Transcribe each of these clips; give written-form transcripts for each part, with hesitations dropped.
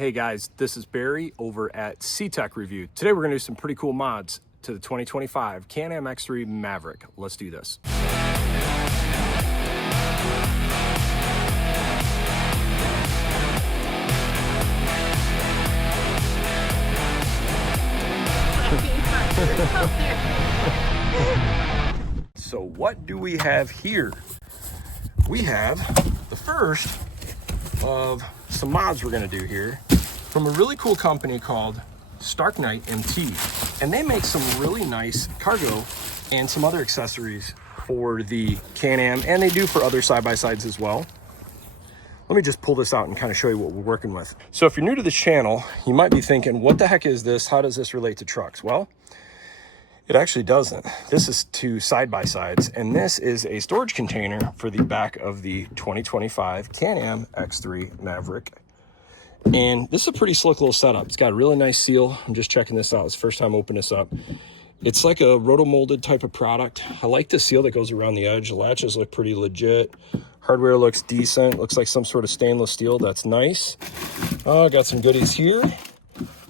Hey guys, this is Barry over at CTech-review. Today we're going to do some pretty cool mods to the 2025 Can-Am X3 Maverick. Let's do this. So what do we have here? We have the first of some mods we're going to do here from a really cool company called StarknightMT, and they make some really nice cargo and some other accessories for the Can-Am, and they do for other side-by-sides as well. Let me just pull this out and kind of show you what we're working with. So if you're new to this channel, you might be thinking, what the heck is this? How does this relate to trucks? Well, it actually doesn't. This is to side-by-sides, and this is a storage container for the back of the 2025 Can-Am X3 Maverick. And this is a pretty slick little setup. It's got a really nice seal. I'm just checking this out. It's the first time I open this up. It's like a roto-molded type of product. I like the seal that goes around the edge. The latches look pretty legit. Hardware looks decent. Looks like some sort of stainless steel. That's nice. Got some goodies here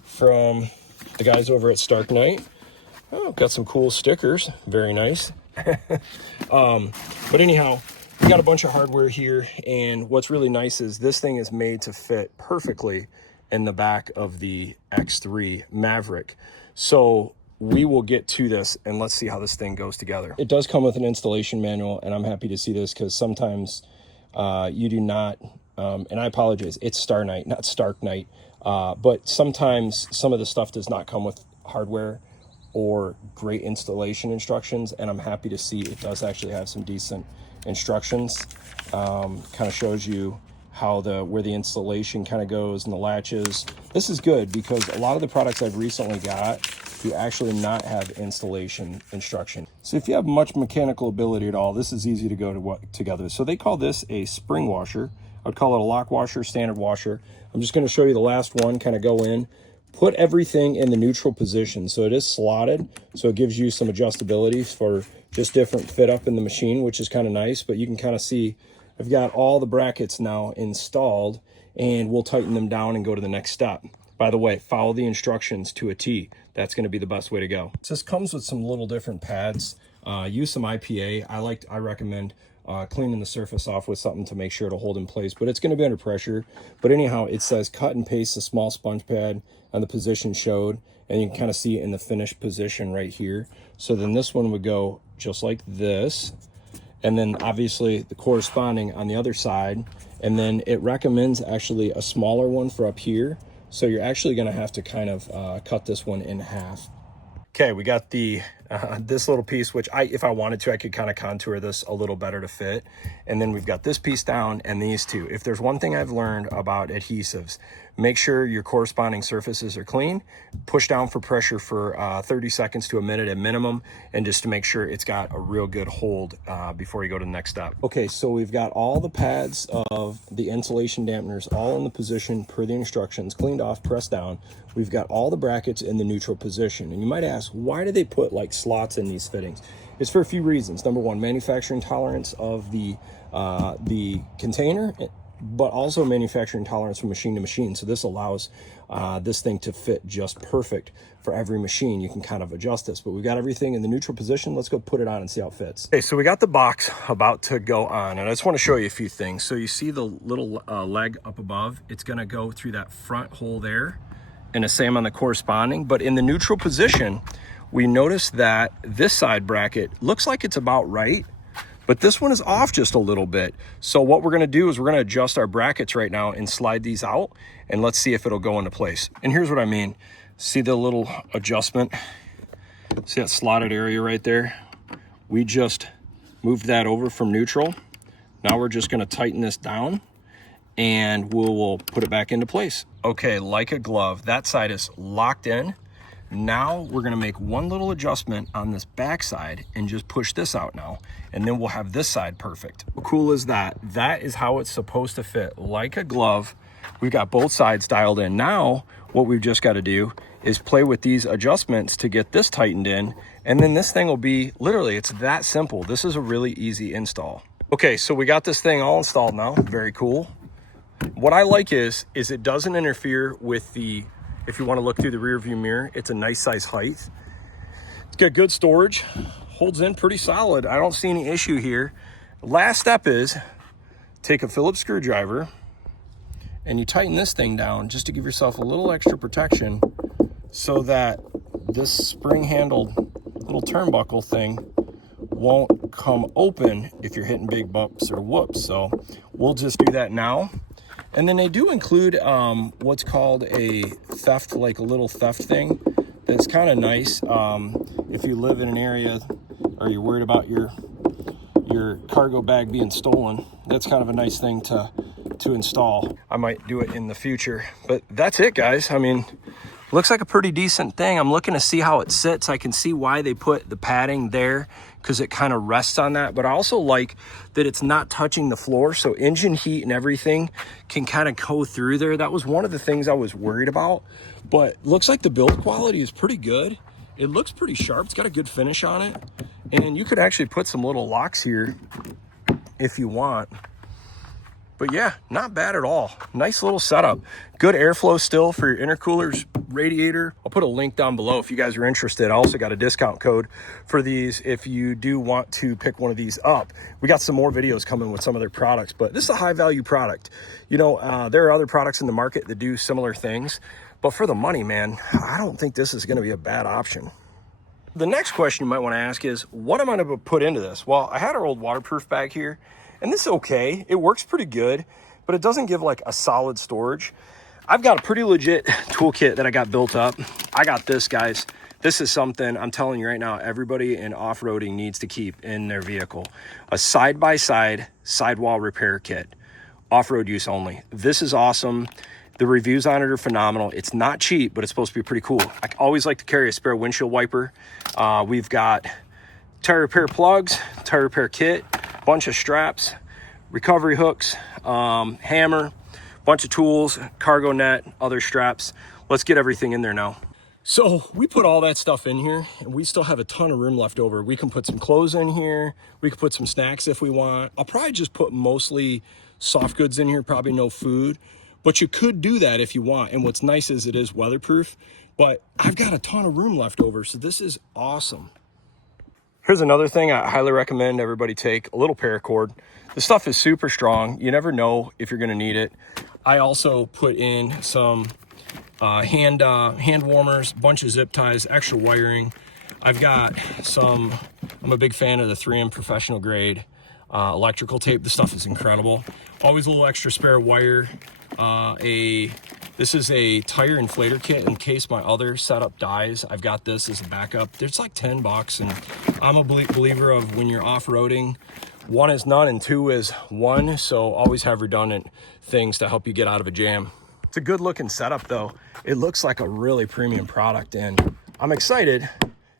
from the guys over at Starknight. Oh, got some cool stickers. Very nice. But anyhow, we got a bunch of hardware here, and what's really nice is this thing is made to fit perfectly in the back of the X3 Maverick. So we will get to this and let's see how this thing goes together. It does come with an installation manual, and I'm happy to see this because sometimes you do not, and I apologize, it's Starknight, not Starknight, but sometimes some of the stuff does not come with hardware or great installation instructions, and I'm happy to see it does actually have some decent instructions. Kind of shows you how where the installation kind of goes and the latches. This is good because a lot of the products I've recently got do actually not have installation instruction. So if you have much mechanical ability at all, this is easy to go together. So they call this a spring washer. I would call it a lock washer, standard washer. I'm just going to show you the last one, kind of go in. Put everything in the neutral position. So it is slotted, so it gives you some adjustability for just different fit up in the machine, which is kind of nice. But you can kind of see I've got all the brackets now installed, and we'll tighten them down and go to the next step. By the way, follow the instructions to a T. That's going to be the best way to go. So this comes with some little different pads. Use some IPA. I recommend cleaning the surface off with something to make sure it'll hold in place, but it's going to be under pressure. But anyhow, it says cut and paste a small sponge pad on the position showed, and you can kind of see it in the finished position right here. So then this one would go just like this, and then obviously the corresponding on the other side, and then it recommends actually a smaller one for up here. So you're actually going to have to kind of cut this one in half. Okay, we got the this little piece, which if I wanted to, I could kind of contour this a little better to fit. And then we've got this piece down and these two. If there's one thing I've learned about adhesives, make sure your corresponding surfaces are clean. Push down for pressure for 30 seconds to a minute at minimum, and just to make sure it's got a real good hold before you go to the next step. Okay, so we've got all the pads of the insulation dampeners all in the position per the instructions, cleaned off, pressed down. We've got all the brackets in the neutral position. And you might ask, why do they put like slots in these fittings? It's for a few reasons. Number one, manufacturing tolerance of the container, but also manufacturing tolerance from machine to machine. So this allows this thing to fit just perfect for every machine. You can kind of adjust this, but we've got everything in the neutral position. Let's go put it on and see how it fits. Okay, so we got the box about to go on, and I just want to show you a few things. So you see the little leg up above, it's gonna go through that front hole there, and the same on the corresponding. But in the neutral position, we notice that this side bracket looks like it's about right, but this one is off just a little bit. So what we're gonna do is we're gonna adjust our brackets right now and slide these out, and let's see if it'll go into place. And here's what I mean. See the little adjustment? See that slotted area right there? We just moved that over from neutral. Now we're just gonna tighten this down, and we'll put it back into place. Okay, like a glove, that side is locked in. Now we're gonna make one little adjustment on this back side and just push this out now, and then we'll have this side perfect. How cool is that? That is how it's supposed to fit, like a glove. We've got both sides dialed in. Now, what we've just gotta do is play with these adjustments to get this tightened in, and then this thing will be, literally, it's that simple. This is a really easy install. Okay, so we got this thing all installed now, very cool. What I like is it doesn't interfere with the, if you want to look through the rear view mirror, it's a nice size height. It's got good storage, holds in pretty solid. I don't see any issue here. Last step is take a Phillips screwdriver and you tighten this thing down just to give yourself a little extra protection so that this spring handled little turnbuckle thing won't come open if you're hitting big bumps or whoops. So we'll just do that now. And then they do include what's called a theft, like a little theft thing that's kind of nice. If you live in an area or you're worried about your cargo bag being stolen, that's kind of a nice thing to install. I might do it in the future, but that's it, guys. I mean, looks like a pretty decent thing. I'm looking to see how it sits. I can see why they put the padding there because it kind of rests on that, but I also like that it's not touching the floor, so engine heat and everything can kind of go through there. That was one of the things I was worried about, but looks like the build quality is pretty good. It looks pretty sharp. It's got a good finish on it, and you could actually put some little locks here if you want. But yeah, not bad at all. Nice little setup. Good airflow still for your intercoolers, radiator. I'll put a link down below if you guys are interested. I also got a discount code for these if you do want to pick one of these up. We got some more videos coming with some of their products, but this is a high value product. You know, there are other products in the market that do similar things, but for the money, man, I don't think this is gonna be a bad option. The next question you might wanna ask is, what am I gonna put into this? Well, I had our old waterproof bag here, and this is okay. It works pretty good, but it doesn't give like a solid storage. I've got a pretty legit toolkit that I got built up. I got this, guys. This is something I'm telling you right now, everybody in off-roading needs to keep in their vehicle. A side-by-side sidewall repair kit, off-road use only. This is awesome. The reviews on it are phenomenal. It's not cheap, but it's supposed to be pretty cool. I always like to carry a spare windshield wiper. We've got tire repair plugs, tire repair kit, bunch of straps, recovery hooks, hammer, bunch of tools, cargo net, other straps. Let's get everything in there now. So we put all that stuff in here and we still have a ton of room left over. We can put some clothes in here. We can put some snacks if we want. I'll probably just put mostly soft goods in here, probably no food, but you could do that if you want. And what's nice is it is weatherproof, but I've got a ton of room left over. So this is awesome. Here's another thing I highly recommend everybody take, a little paracord. The stuff is super strong. You never know if you're gonna need it. I also put in some hand warmers, bunch of zip ties, extra wiring. I've got some, I'm a big fan of the 3M professional grade electrical tape. This stuff is incredible. Always a little extra spare wire. This is a tire inflator kit in case my other setup dies. I've got this as a backup. It's like 10 bucks, and I'm a believer of when you're off-roading, one is none and two is one, so always have redundant things to help you get out of a jam. It's a good looking setup though. It looks like a really premium product, and I'm excited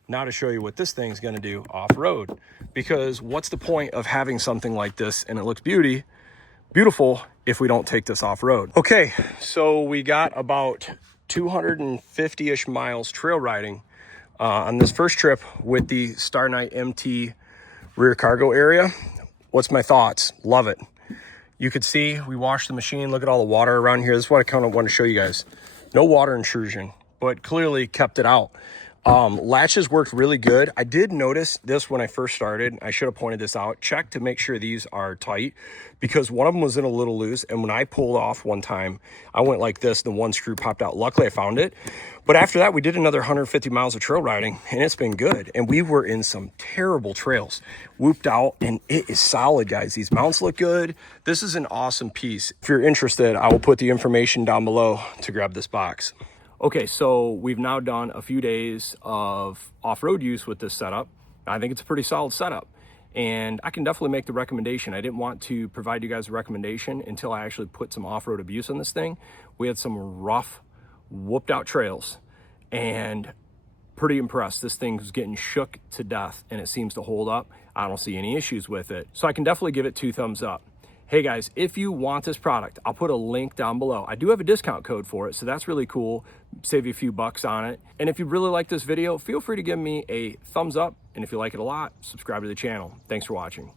now to show you what this thing's gonna do off-road, because what's the point of having something like this and it looks beautiful if we don't take this off-road? Okay, so we got about 250-ish miles trail riding on this first trip with the StarknightMT rear cargo area. What's my thoughts? Love it. You could see we washed the machine. Look at all the water around here. This is what I kind of want to show you guys. No water intrusion, but clearly kept it out. Latches worked really good. I did notice this when I first started. I should have pointed this out. Check to make sure these are tight, because one of them was in a little loose, and when I pulled off one time, I went like this, and the one screw popped out. Luckily I found it. But after that, we did another 150 miles of trail riding, and it's been good. And we were in some terrible trails, whooped out, and it is solid, guys. These mounts look good. This is an awesome piece. If you're interested, I will put the information down below to grab this box. Okay, so we've now done a few days of off-road use with this setup. I think it's a pretty solid setup, and I can definitely make the recommendation. I didn't want to provide you guys a recommendation until I actually put some off-road abuse on this thing. We had some rough, whooped out trails, and pretty impressed. This thing's getting shook to death, and it seems to hold up. I don't see any issues with it. So I can definitely give it 2 thumbs up. Hey guys, if you want this product, I'll put a link down below. I do have a discount code for it, so that's really cool. Save you a few bucks on it. And if you really like this video, feel free to give me a thumbs up. And if you like it a lot, subscribe to the channel. Thanks for watching.